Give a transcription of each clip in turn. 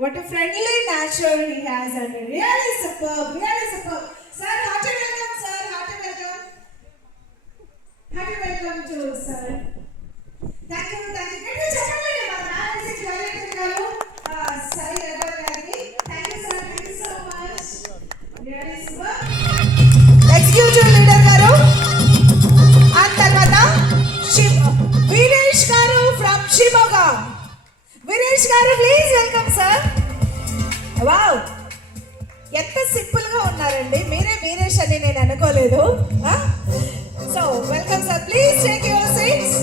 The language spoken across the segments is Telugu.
What a friendly nature he has, and really superb, really superb. Sir, hearty welcome, sir. Hearty welcome. Hearty welcome to sir. Thank you, thank you. Can you చెప్పండి మన మ్యూజిక్ డైరెక్టర్ గారు సాయి రఘు గారికి. Thank you, sir. Thank you so much. Really superb. Executive leader గారు ఆ తర్వాత వీరేష్ గారు ఫ్రమ్ షిమోగా. వీరేష్ గారు ప్లీజ్ వెల్కమ్ సార్. వావ్, ఎంత సింపుల్ గా ఉన్నారండి. మీరే వీరేష్ అని నేను అనుకోలేదు. So welcome sir, please take your seats.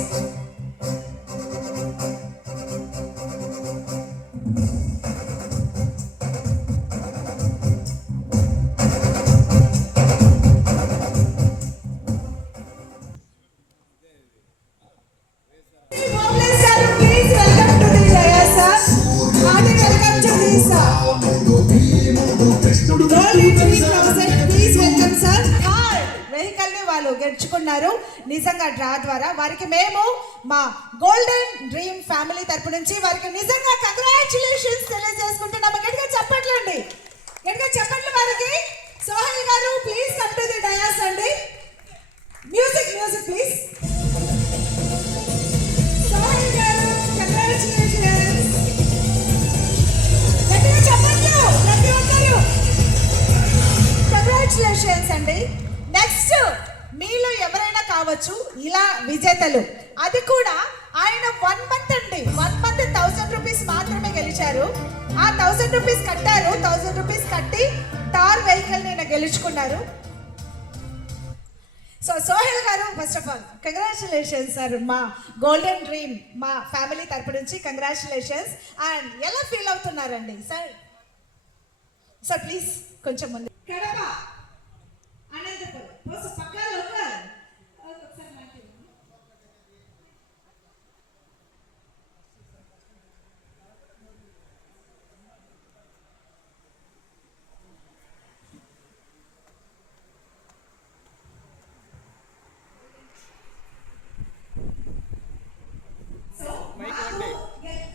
గెలుచుకున్నారు నిజంగా డ్రా ద్వారా. వారికి మేము మా గోల్డెన్ డ్రీమ్ ఫ్యామిలీ తరపు నుంచి వారికి నిజంగా కంగ్రాచులేషన్స్ తెలియజేసుకుంటున్నాము. గట్టిగా చెప్పట్లండి, గట్టిగా చెప్పట్లు వారికి. సోహెల్ గారు please come to the dais అండి. Music music please. సోహెల్ గారు కంగ్రాచులేషన్స్. గట్టిగా చెప్పట్లు ప్రతి ఒక్కరు. కంగ్రాచులేషన్స్ అండి. నెక్స్ట్ మీలో ఎవరైనా కావచ్చు ఇలా విజేతలు. అది కూడా ఆయన 1 month అండి, 1 month 1000 రూపీస్ మాత్రమే గెలిచారు. ఆ 1000 రూపీస్ కట్టారు. 1000 రూపీస్ కట్టి టార్ వెహికల్ నేను గెలుచుకున్నారు. సో సోహెల్ గారు first of all congratulations sir. మా గోల్డెన్ డ్రీమ్ మా ఫ్యామిలీ తరపు నుంచి కంగ్రాచులేషన్స్. అండ్ ఎలా ఫీల్ అవుతున్నారండి సార్? సార్ ప్లీజ్ కొంచెం ముందు. కడప అనంతపురం పక్కా లోకల్.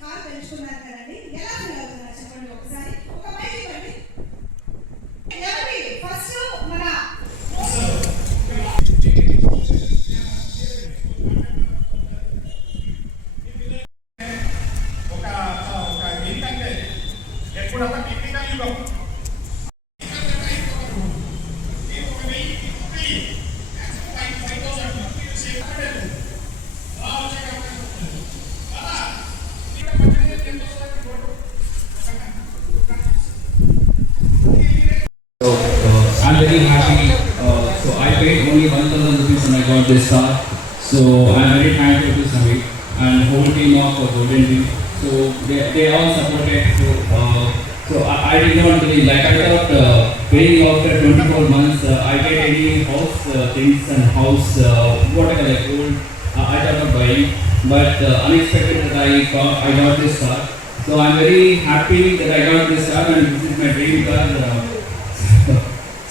కార్ తెలుసుకున్నారు కదండి, ఎలా ఫీల్ అవుతున్నారు చెప్పండి ఒకసారి. ఒక మైక్ ఇవ్వండి. ఫస్ట్ మన I'm very happy. So I paid only 1,000 rupees and I got this car. So I'm very thankful to Samir and whole team of Golden Team. So they all supported. So I did not believe, like I thought paying after 24 months, I get any house things and house whatever like gold, I thought of buying. But unexpected that I got this car. So I'm very happy that I got this car and this is my dream car.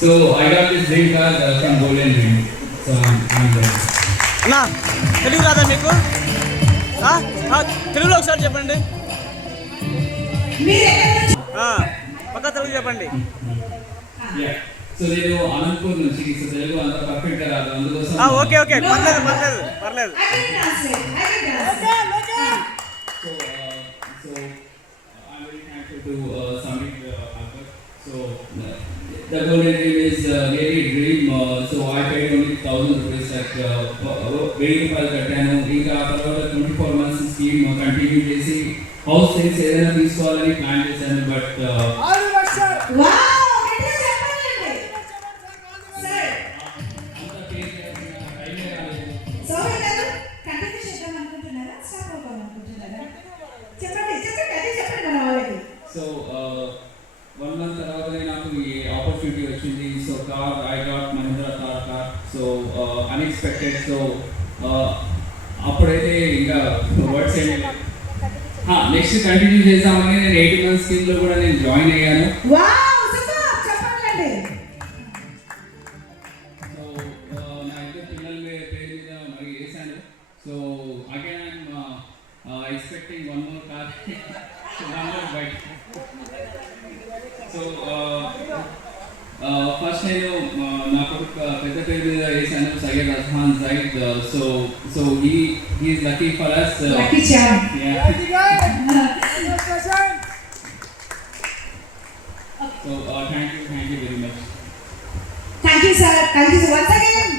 So I got this dream car from Golden Dream. So I'm there. అన్నా తెలుగు రాదా మీకు? తెలుగులో ఒకసారి చెప్పండి. పక్క తెలుగు చెప్పండి. సో నేను అనంతపూర్ నుంచి తెలుగు అంత పర్ఫెక్ట్ రాదు, అందుకోసం ఓకే ఓకే పర్లేదు పర్లేదు పర్లేదు. So I'm very thankful to Samir Akbar. So the Golden Dream is really dream. So I paid only 1,000 rupees like very rupayal kattanu. Inka tarvata 24 months scheme continue chesi house things edaina తీసుకోవాలని ప్లాన్ చేశాను. బట్ సో 1 month తర్వాత నాకు ఈ ఆపర్చునిటీ వచ్చింది. So car I got Mahindra Thar car. So unexpected. So అప్పుడైతే ఇంకా వర్డ్స్ ఏమి నెక్స్ట్ కంటిన్యూ చేద్దామని నేను 80 months స్కీమ్లో కూడా నేను జాయిన్ అయ్యాను. సో నా ఇద్దరు పిల్లల పేరు మీద మరి వేసాను. So again I'm expecting 1 more car, 1 more bike. Syed Azman side. So he's lucky for us. Lucky charm. Yeah. So thank you very much. Thank you, sir. Thank you once again.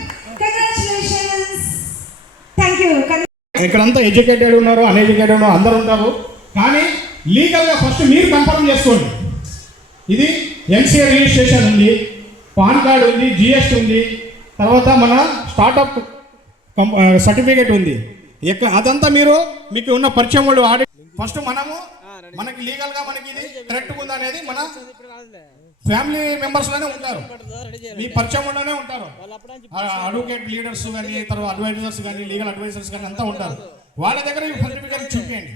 Congratulations. Thank you. ఇక్కడంతా ఎడ్యుకేటెడ్ ఉన్నారు, అన్ఎడ్యుకేటెడ్ ఉన్నారు, అందరూ ఉంటారు. కానీ లీగల్గా ఫస్ట్ మీరు కన్ఫర్మ్ చేసుకోండి. ఇది ఎంసీఏ రిజిస్ట్రేషన్ ఉంది, పాన్ కార్డ్ ఉంది, జిఎస్టీ ఉంది, తర్వాత మన స్టార్టప్ సర్టిఫికేట్ ఉంది. అదంతా మీకు ఉన్న పరిచయం వాళ్ళు ఆడిట్ ఫస్ట్ మనకి లీగల్గా మనకి ఇది కరెక్ట్గా ఉందా అనేది మన ఫ్యామిలీ మెంబర్స్లోనే ఉంటారు, మీ పరిచయంలోనే ఉంటారు. అడ్వకేట్ లీడర్స్ కానీ, తర్వాత అడ్వైజర్స్ కానీ, లీగల్ అడ్వైజర్స్ కానీ అంతా ఉంటారు. వాళ్ళ దగ్గర ఈ సర్టిఫికేట్ చూపించండి,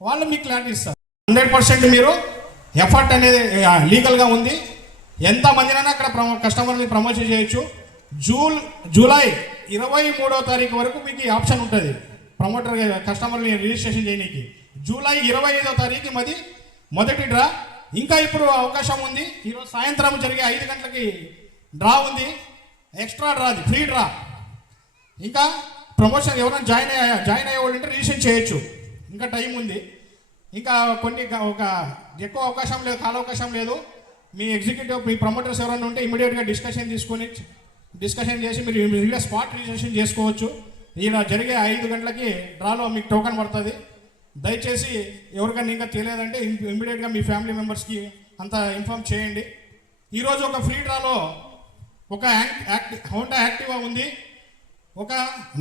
వాళ్ళు మీకు క్లారిటీ ఇస్తారు. 100% మీరు ఎఫర్ట్ అనేది లీగల్గా ఉంది. ఎంత మందినైనా అక్కడ కస్టమర్ని ప్రమోషన్ చేయొచ్చు. జూలై 23వ తారీఖు వరకు మీకు ఈ ఆప్షన్ ఉంటుంది ప్రమోటర్ కస్టమర్ని రిజిస్ట్రేషన్ చేయడానికి. జూలై 25వ తారీఖు మొదటి డ్రా. ఇంకా ఇప్పుడు అవకాశం ఉంది. ఈరోజు సాయంత్రం జరిగే 5 గంటలకి డ్రా ఉంది, ఎక్స్ట్రా డ్రాది, ఫ్రీ డ్రా. ఇంకా ప్రమోషన్ ఎవరైనా జాయిన్ అయ్యేవాళ్ళు ఉంటే రిజిస్ట్రేషన్ చేయొచ్చు. ఇంకా టైం ఉంది. ఇంకా ఒక ఎక్కువ అవకాశం లేదు, కాల అవకాశం లేదు. మీ ఎగ్జిక్యూటివ్, మీ ప్రమోటర్స్ ఎవరైనా ఉంటే ఇమీడియట్గా డిస్కషన్ చేసి మీరు ఇమీడియట్గా స్పాట్ రిజిస్ట్రేషన్ చేసుకోవచ్చు. ఇలా జరిగే 5 గంటలకి డ్రాలో మీకు టోకెన్ పడుతుంది. దయచేసి ఎవరికైనా ఇంకా తెలియదంటే ఇమీడియట్గా మీ ఫ్యామిలీ మెంబర్స్కి అంతా ఇన్ఫార్మ్ చేయండి. ఈరోజు ఒక ఫ్రీ డ్రాలో ఒక హోండా యాక్టివా ఉంది, ఒక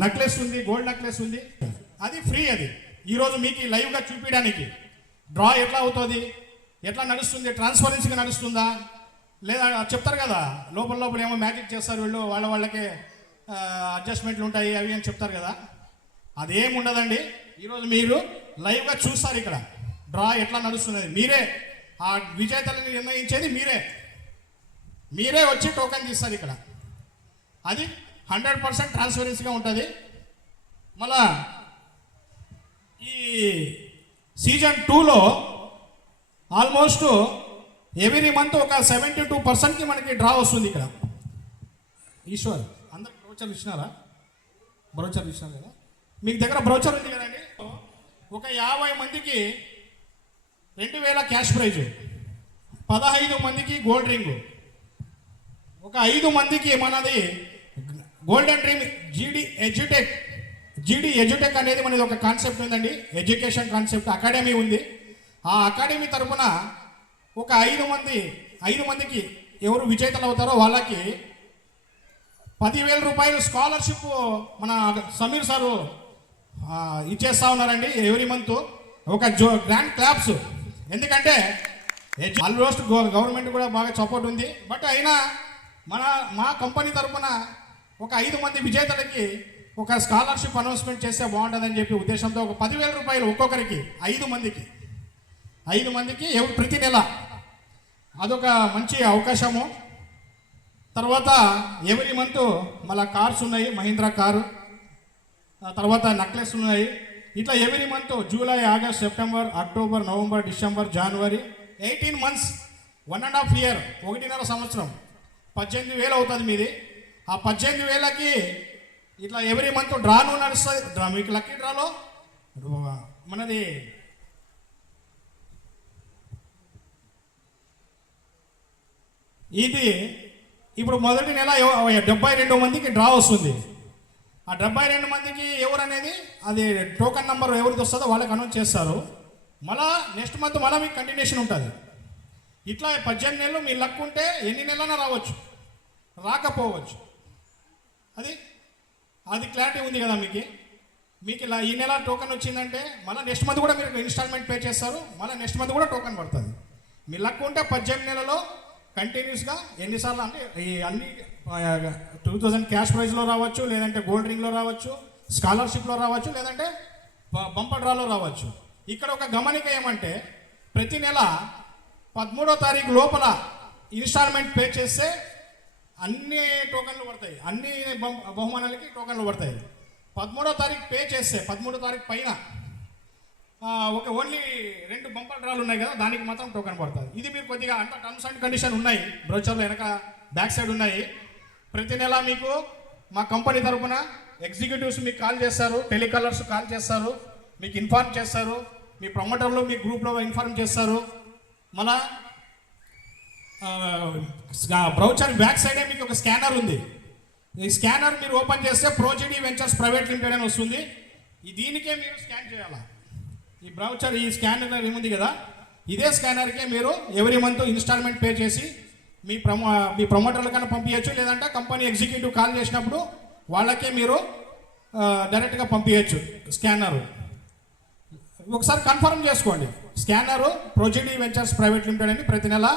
నెక్లెస్ ఉంది, గోల్డ్ నెక్లెస్ ఉంది. అది ఫ్రీ. అది ఈరోజు మీకు లైవ్గా చూపించడానికి డ్రా ఎట్లా అవుతుంది, ఎట్లా నడుస్తుంది, ట్రాన్స్పరెన్సీగా నడుస్తుందా లేదా చెప్తారు కదా. లోపల ఏమో మ్యాజిక్ చేస్తారు వీళ్ళు, వాళ్ళకే అడ్జస్ట్మెంట్లు ఉంటాయి అవి అని చెప్తారు కదా. అదేం ఉండదండి. ఈరోజు మీరు లైవ్గా చూస్తారు ఇక్కడ డ్రా ఎట్లా నడుస్తున్నది. మీరే ఆ విజేతలను నిర్ణయించేది, మీరే వచ్చి టోకెన్ తీస్తారు ఇక్కడ. అది 100% ట్రాన్స్పరెన్సీగా ఉంటుంది. మళ్ళా ఈ సీజన్ 2లో ఆల్మోస్ట్ ఎవ్రీ మంత్ ఒక 72%కి మనకి డ్రా వస్తుంది ఇక్కడ. ఈశ్వర్ అందరికి బ్రోచర్లు ఇచ్చినారా? బ్రోచర్లు ఇచ్చినారు కదా, మీకు దగ్గర బ్రోచర్ ఉంది కదండి. ఒక 50 మందికి 2000 క్యాష్ ప్రైజు, 15 మందికి గోల్డ్ రింగు, ఒక 5 మందికి మనది గోల్డెన్ డ్రీమ్ జీడీ ఎడ్యుటెక్ అనేది మనది ఒక కాన్సెప్ట్ ఉందండి. ఎడ్యుకేషన్ కాన్సెప్ట్ అకాడమీ ఉంది. ఆ అకాడమీ తరఫున ఒక 5 మందికి ఎవరు విజేతలు అవుతారో వాళ్ళకి 10,000 రూపాయలు స్కాలర్షిప్ మన సమీర్ సారు ఇచ్చేస్తా ఉన్నారండి ఎవ్రీ మంత్. ఒక గ్రాండ్ క్లాప్స్. ఎందుకంటే ఆల్మోస్ట్ గవర్నమెంట్ కూడా బాగా సపోర్ట్ ఉంది. బట్ అయినా మా కంపెనీ తరఫున ఒక 5 మంది విజేతలకి ఒక స్కాలర్షిప్ అనౌన్స్మెంట్ చేస్తే బాగుంటుందని చెప్పి ఉద్దేశంతో ఒక 10,000 రూపాయలు ఒక్కొక్కరికి 5 మందికి ప్రతి నెల. అదొక మంచి అవకాశము. తర్వాత ఎవ్రీ మంత్ మళ్ళీ కార్స్ ఉన్నాయి, మహీంద్రా కారు, తర్వాత నెక్లెస్ ఉన్నాయి. ఇట్లా every month July, August, September, October, November, December, January 18 months, 1.5 year, 1.5 సంవత్సరం 18,000 అవుతుంది మీది. ఆ 18,000కి ఇట్లా ఎవ్రీ మంత్ డ్రాను నడుస్తుంది. మీకు లక్కీ డ్రాలో మనది ఇది ఇప్పుడు మొదటి నెల 72 మందికి డ్రా వస్తుంది. ఆ 72 మందికి ఎవరు అనేది అది టోకన్ నెంబర్ ఎవరికి వస్తుందో వాళ్ళకి అనౌన్స్ చేస్తారు. మళ్ళా నెక్స్ట్ మంత్ మళ్ళీ మీకు కంటిన్యూషన్ ఉంటుంది. ఇట్లా 18 నెలలు మీ లక్ ఉంటే ఎన్ని నెలలైనా రావచ్చు, రాకపోవచ్చు. అది క్లారిటీ ఉంది కదా మీకు ఇలా ఈ నెల టోకన్ వచ్చిందంటే మళ్ళీ నెక్స్ట్ మంత్ కూడా మీరు ఇన్స్టాల్మెంట్ పే చేస్తారు. మళ్ళీ నెక్స్ట్ మంత్ కూడా టోకన్ పడుతుంది. మీ లక్ ఉంటే 18 నెలలో కంటిన్యూస్గా ఎన్నిసార్లు అంటే ఈ అన్ని 2000 క్యాష్ ప్రైజ్లో రావచ్చు, లేదంటే గోల్డ్ రింగ్లో రావచ్చు, స్కాలర్షిప్లో రావచ్చు, లేదంటే బంపర్ డ్రాలో రావచ్చు. ఇక్కడ ఒక గమనిక ఏమంటే ప్రతి నెల 13వ తారీఖు లోపల ఇన్స్టాల్మెంట్ పే చేస్తే అన్ని టోకన్లు పడతాయి, అన్ని బహుమానాలకి టోకన్లు పడతాయి. 13వ తారీఖు పే చేస్తే 13వ తారీఖు పైన ఒక ఓన్లీ 2 బంపర్ డ్రాలు ఉన్నాయి కదా, దానికి మాత్రం టోకెన్ పడుతుంది. ఇది మీరు కొద్దిగా అంత టర్మ్స్ అండ్ కండిషన్ ఉన్నాయి బ్రోచర్లో, వెనక బ్యాక్ సైడ్ ఉన్నాయి. ప్రతి నెల మీకు మా కంపెనీ తరఫున ఎగ్జిక్యూటివ్స్ మీకు కాల్ చేస్తారు, టెలికాలర్స్ కాల్ చేస్తారు, మీకు ఇన్ఫార్మ్ చేస్తారు, మీ ప్రమోటర్లు మీ గ్రూప్లో ఇన్ఫార్మ్ చేస్తారు. మన బ్రౌచర్ బ్యాక్ సైడే మీకు ఒక స్కానర్ ఉంది. ఈ స్కానర్ మీరు ఓపెన్ చేస్తే ప్రోజెడీ వెంచర్స్ ప్రైవేట్ లిమిటెడ్ అని వస్తుంది. దీనికే మీరు స్కాన్ చేయాలా. ఈ బ్రౌచర్ ఈ స్కానర్ ఏముంది కదా, ఇదే స్కానర్కే మీరు ఎవ్రీ మంత్ ఇన్స్టాల్మెంట్ పే చేసి మీ ప్రమోటర్ల కన్నా పంపించచ్చు, లేదంటే కంపెనీ ఎగ్జిక్యూటివ్ కాల్ చేసినప్పుడు వాళ్ళకే మీరు డైరెక్ట్గా పంపించచ్చు స్కానర్. ఒకసారి కన్ఫర్మ్ చేసుకోండి. స్కానరు ప్రొజెడీ వెంచర్స్ ప్రైవేట్ లిమిటెడ్ అని ప్రతి నెల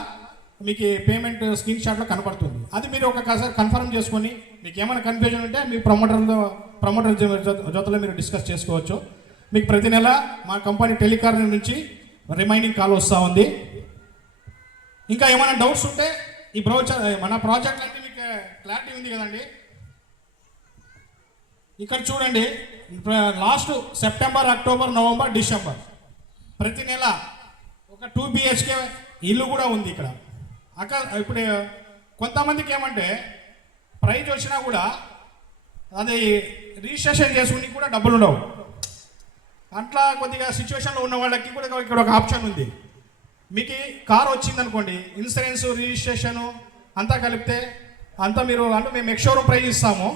మీకు పేమెంట్ స్క్రీన్ షాట్లో కనపడుతుంది. అది మీరు ఒకసారి కన్ఫర్మ్ చేసుకొని మీకు ఏమైనా కన్ఫ్యూజన్ ఉంటే మీ ప్రమోటర్ జొతలో మీరు డిస్కస్ చేసుకోవచ్చు. మీకు ప్రతి నెల మా కంపెనీ టెలికార్ నుంచి రిమైనింగ్ కాల్ వస్తూ ఉంది. ఇంకా ఏమైనా డౌట్స్ ఉంటే ఈ బ్రౌచర్ మన ప్రాజెక్ట్ అన్నీ మీకు క్లారిటీ ఉంది కదండి. ఇక్కడ చూడండి, last September, October, November, December ప్రతి నెల ఒక 2 BHK ఇల్లు కూడా ఉంది ఇక్కడ. ఇప్పుడు కొంతమందికి ఏమంటే ప్రైజ్ వచ్చినా కూడా అది రిజిస్ట్రేషన్ చేసుకుని కూడా డబ్బులు ఉండవు. అట్లా కొద్దిగా సిచ్యువేషన్లో ఉన్న వాళ్ళకి కూడా ఇక్కడ ఒక ఆప్షన్ ఉంది. మీకు కార్ వచ్చిందనుకోండి, ఇన్సూరెన్స్ రిజిస్ట్రేషను అంతా కలిపితే అంతా మీరు అంటే మేము ఎక్స్షోరూమ్ ప్రైజ్ ఇస్తాము,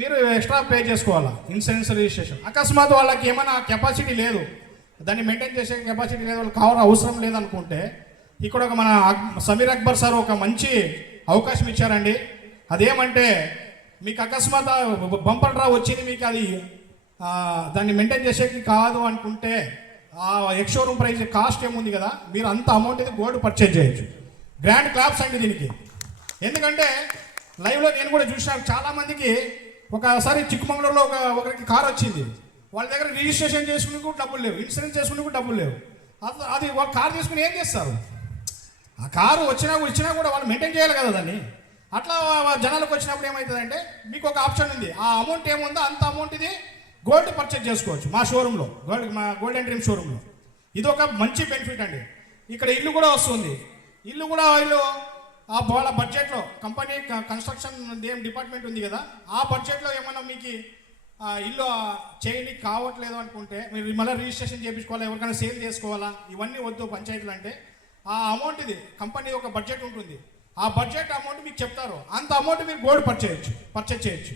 మీరు ఎక్స్ట్రా పే చేసుకోవాలా ఇన్సూరెన్స్ రిజిస్ట్రేషన్. అకస్మాత్ వాళ్ళకి ఏమైనా కెపాసిటీ లేదు, దాన్ని మెయింటైన్ చేసే కెపాసిటీ లేదు, వాళ్ళకి కావాలి అవసరం లేదనుకుంటే ఇక్కడ ఒక మన సమీర్ అక్బర్ సార్ ఒక మంచి అవకాశం ఇచ్చారండి. అదేమంటే మీకు అకస్మాత్ బంపర్ డ్రా వచ్చింది, మీకు అది దాన్ని మెయింటైన్ చేసేకి కాదు అనుకుంటే ఆ ఎక్స్షోరూమ్ ప్రైస్ కాస్ట్ ఏముంది కదా, మీరు అంత అమౌంట్ ఇది గోల్డ్ పర్చేజ్ చేయొచ్చు. గ్రాండ్ క్లాప్స్ అండి దీనికి. ఎందుకంటే లైవ్లో నేను కూడా చూసినాను, చాలామందికి ఒకసారి చిక్కమంగళూరులో ఒకరికి కార్ వచ్చింది, వాళ్ళ దగ్గర రిజిస్ట్రేషన్ చేసుకుని కూడా డబ్బులు లేవు, ఇన్సూరెన్స్ చేసుకుని కూడా డబ్బులు లేవు. అది వాళ్ళు కార్ తీసుకుని ఏం చేస్తారు? ఆ కారు ఇచ్చినా కూడా వాళ్ళు మెయింటైన్ చేయాలి కదా దాన్ని. అట్లా జనాలకు వచ్చినప్పుడు ఏమవుతుందంటే మీకు ఒక ఆప్షన్ ఉంది, ఆ అమౌంట్ ఏముందో అంత అమౌంట్ ఇది గోల్డ్ పర్చేజ్ చేసుకోవచ్చు మా షోరూంలో, మా గోల్డెన్ డ్రీమ్ షోరూంలో. ఇది ఒక మంచి బెనిఫిట్ అండి. ఇక్కడ ఇల్లు కూడా వస్తుంది. ఇల్లు కూడా వీళ్ళు వాళ్ళ బడ్జెట్లో కంపెనీ కన్స్ట్రక్షన్ ఏం డిపార్ట్మెంట్ ఉంది కదా, ఆ బడ్జెట్లో ఏమన్నా మీకు ఇల్లు చేయడానికి కావట్లేదు అనుకుంటే మీరు మళ్ళీ రిజిస్ట్రేషన్ చేయించుకోవాలా, ఎవరికైనా సేల్ చేసుకోవాలా, ఇవన్నీ వద్దు పంచాయతీలు అంటే ఆ అమౌంట్ ఇది కంపెనీ ఒక బడ్జెట్ ఉంటుంది, ఆ బడ్జెట్ అమౌంట్ మీకు చెప్తారు, అంత అమౌంట్ మీరు గోల్డ్ పర్చేజ్ చేయొచ్చు.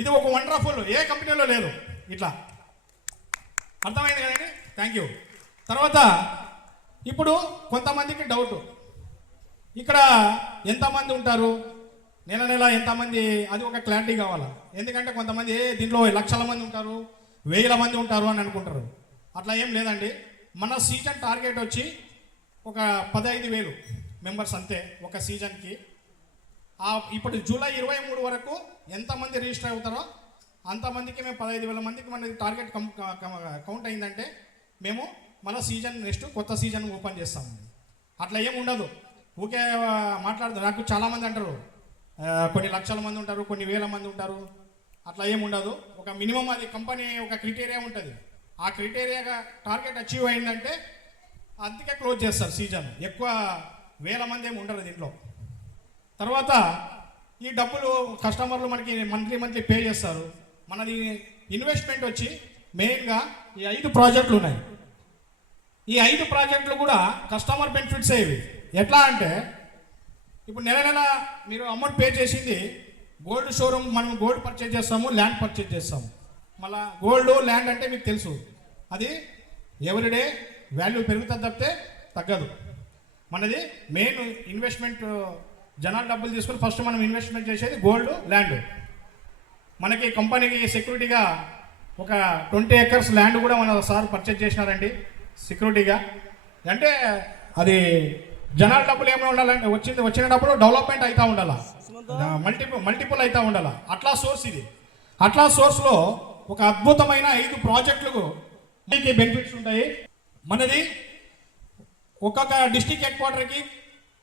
ఇది ఒక వండర్ఫుల్, ఏ కంపెనీలో లేదు ఇట్లా. అర్థమైంది కదండి. Thank you. తర్వాత ఇప్పుడు కొంతమందికి డౌట్, ఇక్కడ ఎంతమంది ఉంటారు, నెల ఎంతమంది, అది ఒక క్లారిటీ కావాలా. ఎందుకంటే కొంతమంది దీంట్లో లక్షల మంది ఉంటారు, 1000 మంది ఉంటారు అని అనుకుంటారు. అట్లా ఏం లేదండి. మన సీజన్ టార్గెట్ వచ్చి ఒక 15,000 మెంబర్స్ అంతే ఒక సీజన్కి. ఇప్పుడు జూలై 23 వరకు ఎంతమంది రిజిస్టర్ అవుతారో అంతమందికి మేము 15,000 మందికి మన టార్గెట్ కౌంట్ అయిందంటే మేము మళ్ళీ సీజన్ నెక్స్ట్ కొత్త సీజన్ ఓపెన్ చేస్తాము. అట్లా ఏం ఉండదు. ఊకే మాట్లాడుతారు. నాకు చాలామంది అంటారు కొన్ని లక్షల మంది ఉంటారు, కొన్ని వేల మంది ఉంటారు. అట్లా ఏం ఉండదు. ఒక మినిమం అది కంపెనీ ఒక క్రైటీరియా ఉంటుంది. ఆ క్రైటీరియాగా టార్గెట్ అచీవ్ అయిందంటే అందుకే క్లోజ్ చేస్తారు సీజన్. ఎక్కువ వేల మంది ఏమి ఉండరు దీంట్లో. తర్వాత ఈ డబ్బులు కస్టమర్లు మనకి మంత్లీ పే చేస్తారు. మనది ఇన్వెస్ట్మెంట్ వచ్చి మెయిన్గా ఈ 5 ప్రాజెక్టులు ఉన్నాయి. ఈ 5 ప్రాజెక్టులు కూడా కస్టమర్ బెనిఫిట్స్ ఇవి. ఎట్లా అంటే ఇప్పుడు నెల మీరు అమౌంట్ పే చేసింది గోల్డ్ షోరూమ్, మనం గోల్డ్ పర్చేజ్ చేస్తాము, ల్యాండ్ పర్చేజ్ చేస్తాము. మళ్ళీ గోల్డ్ ల్యాండ్ అంటే మీకు తెలుసు, అది ఎవ్రీడే వాల్యూ పెరుగుతుంది తప్పితే తగ్గదు. మనది మెయిన్ ఇన్వెస్ట్మెంట్, జనాలు డబ్బులు తీసుకుని ఫస్ట్ మనం ఇన్వెస్ట్మెంట్ చేసేది గోల్డ్ ల్యాండ్. మనకి కంపెనీకి సెక్యూరిటీగా ఒక 20 acres ల్యాండ్ కూడా మన సార్ పర్చేజ్ చేసినారండి సెక్యూరిటీగా. అంటే అది జనాల డబ్బులు ఏమైనా ఉండాలంటే వచ్చిన డబ్బులు డెవలప్మెంట్ అవుతూ ఉండాలా, మల్టిపుల్ అవుతూ ఉండాలా. అట్లా సోర్స్ ఇది. అట్లా సోర్స్లో ఒక అద్భుతమైన 5 ప్రాజెక్టులకు మనకి బెనిఫిట్స్ ఉంటాయి. మనది ఒక్కొక్క డిస్ట్రిక్ట్ హెడ్ క్వార్టర్కి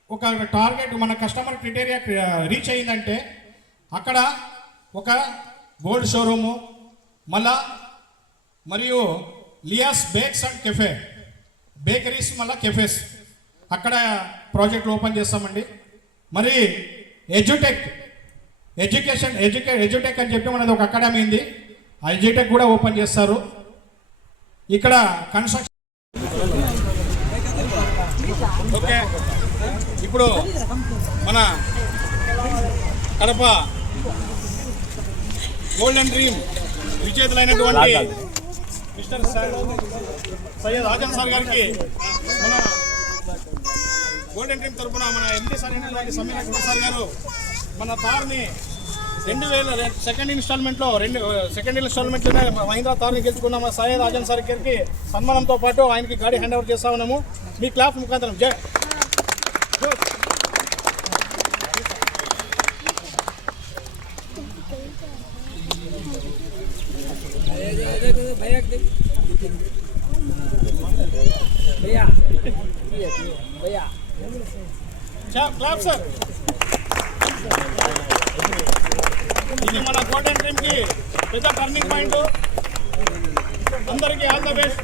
ఒక టార్గెట్, మన కస్టమర్ క్రైటీరియా రీచ్ అయిందంటే అక్కడ ఒక గోల్డ్ షోరూము, మరియు alias bakes and cafe, bakeries, మళ్ళీ కెఫేస్ అక్కడ ప్రాజెక్టులు ఓపెన్ చేస్తామండి. మరి ఎడ్యుటెక్ ఎడ్యుటెక్ అని చెప్పి మనది ఒక అకాడమీ ఉంది. ఆ ఎడ్యుటెక్ కూడా ఓపెన్ చేస్తారు. ఇక్కడ కన్స్ట్రక్షన్ ఓకే. ఇప్పుడు మన కడప గోల్డెన్ డ్రీమ్ విజేతలైనటువంటి మిస్టర్ సయ్యద్ ఆజం సార్ గారికి మన గోల్డెన్ డ్రీమ్ తరఫున మన ఎంపీ సార్ అయినటువంటి సమీర కుమార్ సార్ గారు మన తార్ని 2000 సెకండ్ ఇన్స్టాల్మెంట్లోనే మహీంద్రా తార్ని గెలుచుకున్న మన సయ్యద్ ఆజం సార్ గారికి సన్మానంతో పాటు ఆయనకి గాడి హ్యాండ్ ఓవర్ చేస్తా ఉన్నాము. మీ క్లాప్ ముఖాంతరం జై. Clap sir. ఇది మన గోల్డెన్ డ్రీమ్ కి పెద్ద టర్నింగ్ పాయింట్. అందరికీ ఆల్ ద బెస్ట్.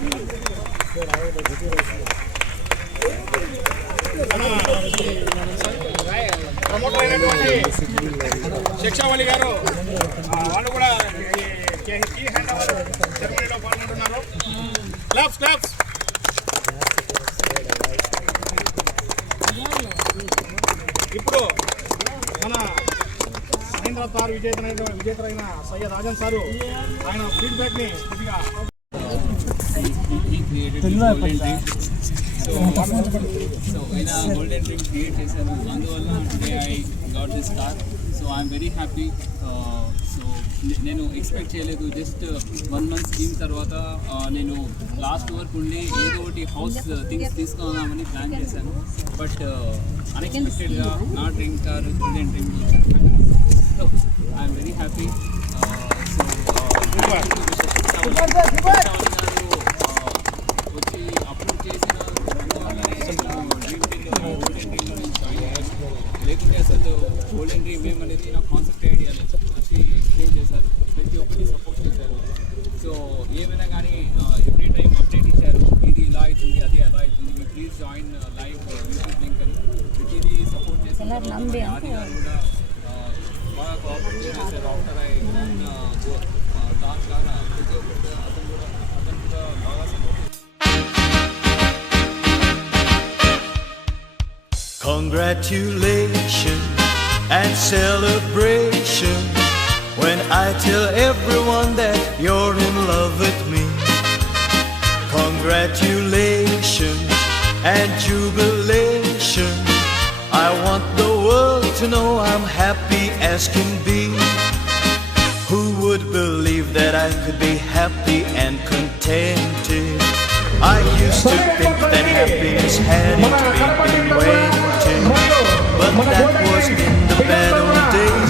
ప్రమోటర్ అయినటువంటి శిక్షావళి గారు వాళ్ళు కూడా ఈ హ్యాండ్ ఓవర్ సెరమనీలో పాల్గొంటున్నారు. Claps claps. ఇప్పుడు మన మహీంద్రా తార్ విజేతలైన సయ్యద్ ఆజం సారు ఆయన ఫీడ్బ్యాక్ ని కొద్దిగా So in a golden ring create చేశాను. అందువల్ల today I got this car. So I'm very happy. So నేను ఎక్స్పెక్ట్ చేయలేదు. జస్ట్ 1 month స్కీమ్ తర్వాత నేను లాస్ట్ వరకు ఉండి ఏదో ఒకటి హౌస్ థింగ్స్ తీసుకుందామని ప్లాన్ చేశాను. బట్ అన్ఎక్స్పెక్టెడ్గా నా dream car golden dream. So I'm very happy. వచ్చి అప్రూవ్ చేసిన లేకుంటే అసలు గోల్డెన్ డ్రీమ్ ఏమనేది నా కాన్సెప్ట్ ఐడియా లేదు. వచ్చి ఎక్స్ప్లెయిన్ చేశారు, ప్రతి ఒక్కటి సపోర్ట్ చేశారు. సో ఏమైనా కానీ ఎవ్రీ టైం అప్డేట్ ఇచ్చారు, ఇది ఇలా అవుతుంది, అది అలా అవుతుంది, మీ please join live YouTube link అని ప్రతిదీ సపోర్ట్ చేశారు. ఆది గారు కూడా బాగా కోఆపరేట్ చేశారు. ఆఫ్టర్ ఐ టాక్ లాగా ప్రతి ఒక్కటి అతను కూడా బాగా సపోర్ట్ చేశారు. Congratulations and celebration when I tell everyone that you're in love with me. Congratulations and jubilation. I want the world to know I'm happy as can be. Who would believe that I could be happy and contented? I used to think that happiness hadn't been invented, but that was in the bad old days